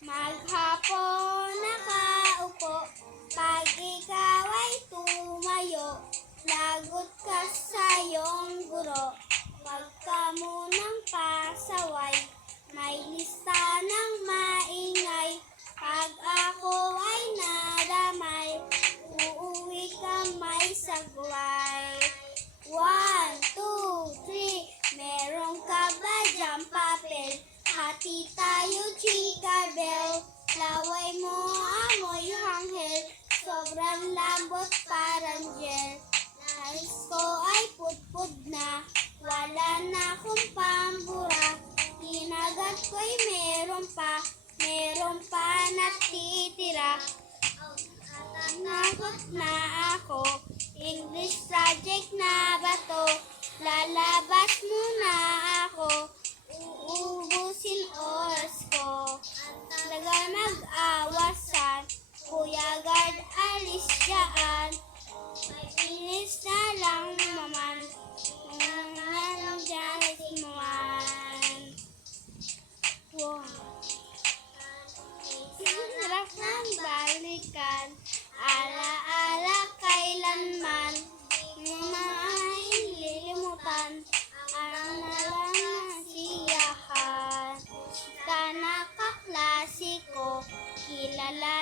Maghapon nakaupo, pag ikaw ay tumayo, lagot ka sa iyong guro. Huwag ka munang pasaway, may lista ng maingay. Pag ako ay nadamay, uuwi ka may sagway. 1, 2, 3, meron ka ba dyang papel? Hati tayo, chika bell. Laway mo, amoy hanghel, sobrang lambot parang gel. Nais ko ay pudpud na, wala na akong pambura. Hinagat ko'y meron pa natitira. Nagot na ako, English project na ba to? Lalabas muna ako, uubusin oras ko. Tagal mag-awasan, Kuya Guard alis dyan. May pinis na lang naman, nandiyan simuan. Wow. Sarap ng balikan, ala-ala kailanman, maililimutan, ang nalang nasiyahan. Ka nakaklasiko, kilala